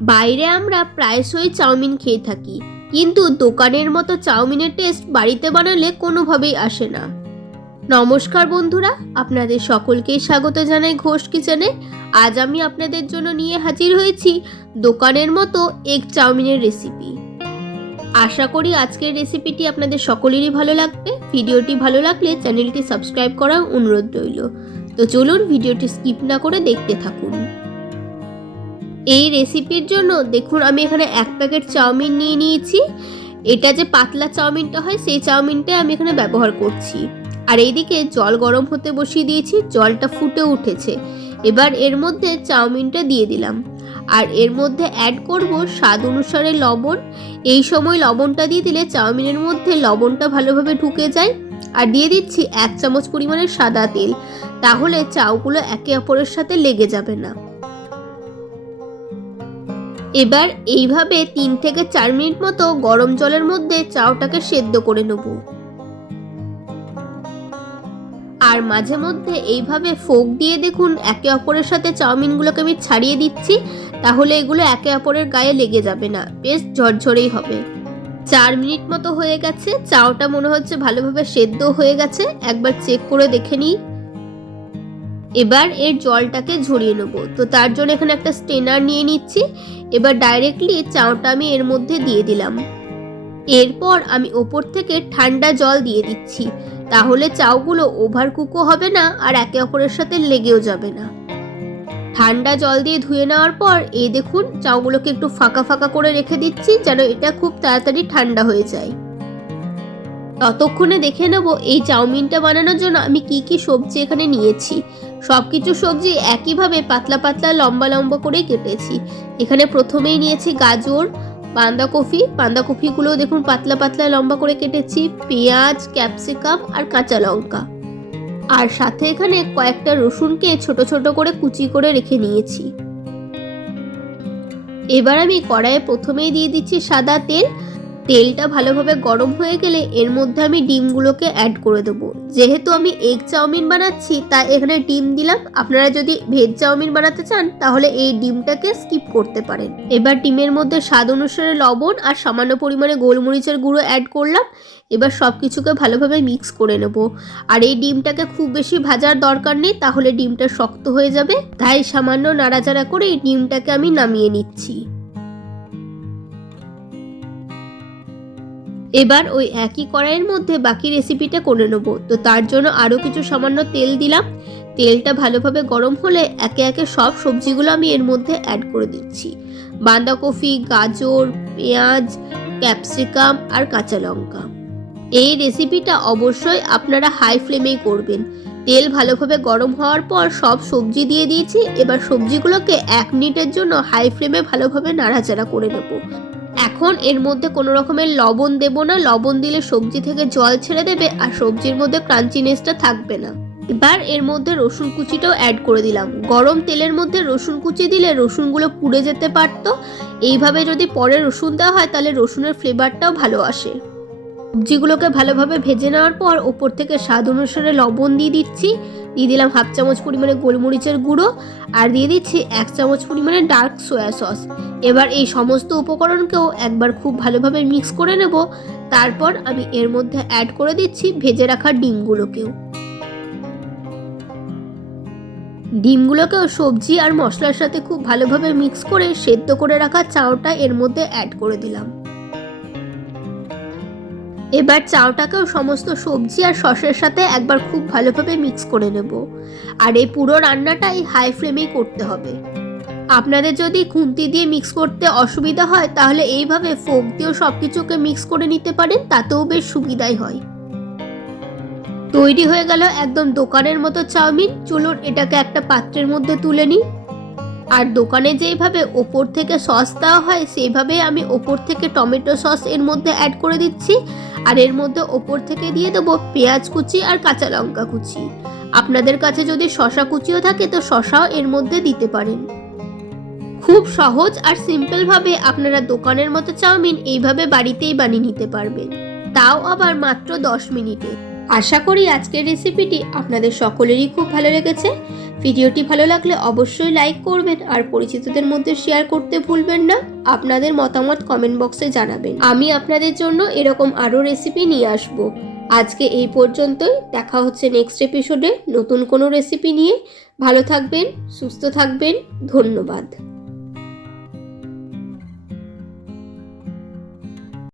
বাইরে আমরা প্রায়শই চাউমিন খেয়ে থাকি, কিন্তু দোকানের মতো চাউমিনের টেস্ট বাড়িতে বানালে কোনোভাবেই আসে না। নমস্কার বন্ধুরা, আপনাদের সকলকেই স্বাগত জানাই ঘোষ কিচেনে। আজ আমি আপনাদের জন্য নিয়ে হাজির হয়েছি দোকানের মতো এগ চাউমিনের রেসিপি আশা করি আজকের রেসিপিটি আপনাদের সকলেরই ভালো লাগবে। ভিডিওটি ভালো লাগলে চ্যানেলটি সাবস্ক্রাইব করার অনুরোধ রইল। তো চলুন ভিডিওটি স্কিপ না করে দেখতে থাকুন। এই রেসিপির জন্য দেখুন, আমি এখানে এক প্যাকেট চাউমিন নিয়ে নিয়েছি। এটা যে পাতলা চাউমিনটা হয়, সেই চাউমিনটাই আমি এখানে ব্যবহার করছি। আর এইদিকে জল গরম হতে বসিয়ে দিয়েছি, জলটা ফুটে উঠেছে। এবার এর মধ্যে চাউমিনটা দিয়ে দিলাম। আর এর মধ্যে অ্যাড করব স্বাদ অনুসারে লবণ। এই সময় লবণটা দিয়ে দিলে চাউমিনের মধ্যে লবণটা ভালোভাবে ঢুকে যায়। আর দিয়ে দিচ্ছি এক চামচ পরিমাণের সাদা তেল। তাহলে চাউগুলো একে অপরের সাথে লেগে যাবে না। এবার এইভাবে তিন থেকে চার মিনিট মতো গরম জলের মধ্যে চাউটাকে সেদ্ধ করে নেব। আর মাঝে মধ্যে এইভাবে ফোক দিয়ে দেখুন, একে অপরের সাথে চাউমিনগুলোকে আমি ছাড়িয়ে দিচ্ছি, তাহলে এগুলো একে অপরের গায়ে লেগে যাবে না, বেশ ঝরঝরেই হবে। চার মিনিট মতো হয়ে গেছে, চাউটা মনে হচ্ছে ভালোভাবে সেদ্ধ হয়ে গেছে, একবার চেক করে দেখে নিই। এবার এর জলটাকে ঝরিয়ে নেব। তো তার জন্য এখানে একটা স্টেনার নিয়ে নিচ্ছি। এবার ডাইরেক্টলি চাউটা আমি এর মধ্যে দিয়ে দিলাম। এরপর আমি ওপর থেকে ঠান্ডা জল দিয়ে দিচ্ছি। তাহলে চাউগুলো ওভার কুকও হবে না আর একে অপরের সাথে লেগেও যাবে না। ঠান্ডা জল দিয়ে ধুয়ে নেওয়ার পর এই দেখুন চাউগুলোকে একটু ফাঁকা ফাঁকা করে রেখে দিচ্ছি যেন এটা খুব তাড়াতাড়ি ঠান্ডা হয়ে যায়। ততক্ষণে দেখে নেব এই চাউমিনটা বানানোর জন্য আমি কি কি সবজি এখানে নিয়েছি। সব কিছু সবজি একইভাবে পাতলা পাতলা লম্বা লম্বা করেই কেটেছি। এখানে প্রথমেই নিয়েছি গাজর বাঁধাকপি বাঁধাকপিগুলো দেখুন পাতলা পাতলা লম্বা করে কেটেছি। পেঁয়াজ, ক্যাপসিকাম আর কাঁচা লঙ্কা। আর সাথে এখানে কয়েকটা রসুনকে ছোট ছোট করে কুচি করে রেখে নিয়েছি। এবার আমি কড়াইয়ে প্রথমেই দিয়ে দিচ্ছি সাদা তেল তেলটা ভালোভাবে গরম হয়ে গেলে এর মধ্যে আমি ডিমগুলোকে অ্যাড করে দেবো। যেহেতু আমি এগ চাউমিন বানাচ্ছি তাই এখানে ডিম দিলাম। আপনারা যদি ভেজ চাউমিন বানাতে চান, তাহলে এই ডিমটাকে স্কিপ করতে পারেন। এবার ডিমের মধ্যে স্বাদ অনুসারে লবণ আর সামান্য পরিমাণে গোলমরিচের গুঁড়ো অ্যাড করলাম। এবার সব কিছুকে ভালোভাবে মিক্স করে নেব। আর এই ডিমটাকে খুব বেশি ভাজার দরকার নেই, তাহলে ডিমটা শক্ত হয়ে যাবে। তাই সামান্য নাড়াচাড়া করে এই ডিমটাকে আমি নামিয়ে নিচ্ছি। এবার ওই একই কড়াইয়ের মধ্যে বাকি রেসিপিটা করে নেব। তো তার জন্য আরও কিছু সামান্য তেল দিলাম। তেলটা ভালোভাবে গরম হলে একে একে সব সবজিগুলো আমি এর মধ্যে অ্যাড করে দিচ্ছি। বাঁধাকপি, গাজর, পেঁয়াজ ক্যাপসিকাম আর কাঁচা লঙ্কা। এই রেসিপিটা অবশ্যই আপনারা হাই ফ্লেমেই করবেন। তেল ভালোভাবে গরম হওয়ার পর সব সবজি দিয়ে দিয়েছি। এবার সবজিগুলোকে এক মিনিটের জন্য হাই ফ্লেমে ভালোভাবে নাড়াচাড়া করে নেব। এখন এর মধ্যে কোনো রকমের লবণ দেব না। লবণ দিলে সবজি থেকে জল ছেড়ে দেবে আর সবজির মধ্যে ক্রাঞ্চিনেসটা থাকবে না। এবার এর মধ্যে রসুন কুচিটাও অ্যাড করে দিলাম। গরম তেলের মধ্যে রসুন কুচি দিলে রসুনগুলো পুড়ে যেতে পারতো। এইভাবে যদি পরে রসুন দেওয়া হয়, তাহলে রসুনের ফ্লেভারটাও ভালো আসে। সবজিগুলোকে ভালোভাবে ভেজে নেওয়ার পর ওপর থেকে স্বাদ অনুসারে লবণ দিয়ে দিচ্ছি। দিয়ে দিলাম হাফ চামচ পরিমাণে গোলমরিচের গুঁড়ো। আর দিয়ে দিচ্ছি এক চামচ পরিমাণে ডার্ক সয়া সস এবার এই সমস্ত উপকরণকেও একবার খুব ভালোভাবে মিক্স করে নেব। তারপর আমি এর মধ্যে অ্যাড করে দিচ্ছি ভেজে রাখা ডিমগুলোকেও। ডিমগুলোকেও সবজি আর মশলার সাথে খুব ভালোভাবে মিক্স করে সেদ্ধ করে রাখা চাউটা এর মধ্যে অ্যাড করে দিলাম। এবার চাউটাকেও সমস্ত সবজি আর সসের সাথে একবার খুব ভালোভাবে মিক্স করে নেব। আর এই পুরো রান্নাটাই হাই ফ্লেমেই করতে হবে। আপনাদের যদি খুন্তি দিয়ে মিক্স করতে অসুবিধা হয়, তাহলে এইভাবে ফোক দিয়েও সব কিছুকে মিক্স করে নিতে পারেন, তাতেও বেশ সুবিধাই হয়। তৈরি হয়ে গেল একদম দোকানের মতো চাউমিন। চলুন এটাকে একটা পাত্রের মধ্যে তুলে নিই। আর দোকানে যেইভাবে ওপর থেকে সস দেওয়া হয় সেইভাবে আমি ওপর থেকে টমেটো সস এর মধ্যে অ্যাড করে দিচ্ছি। আর এর মধ্যে ওপর থেকে দিয়ে দেবো পেঁয়াজ কুচি আর কাঁচা লঙ্কা কুচি। আপনাদের কাছে যদি শশা কুচিও থাকে, তো শশাও এর মধ্যে দিতে পারেন। খুব সহজ আর সিম্পলভাবে আপনারা দোকানের মতো চাউমিন এইভাবে বাড়িতেই বানিয়ে নিতে পারবেন। তাও আবার মাত্র দশ মিনিটে। আশা করি আজকের রেসিপিটি আপনাদের সকলেরই খুব ভালো লেগেছে। ভিডিওটি ভালো লাগলে অবশ্যই লাইক করবেন আর পরিচিতদের মধ্যে শেয়ার করতে ভুলবেন না। আপনাদের মতামত কমেন্ট বক্সে জানাবেন। আমি আপনাদের জন্য এরকম আরও রেসিপি নিয়ে আসব। আজকে এই পর্যন্তই। দেখা হচ্ছে নেক্সট এপিসোডে নতুন কোনো রেসিপি নিয়ে। ভালো থাকবেন, সুস্থ থাকবেন। ধন্যবাদ।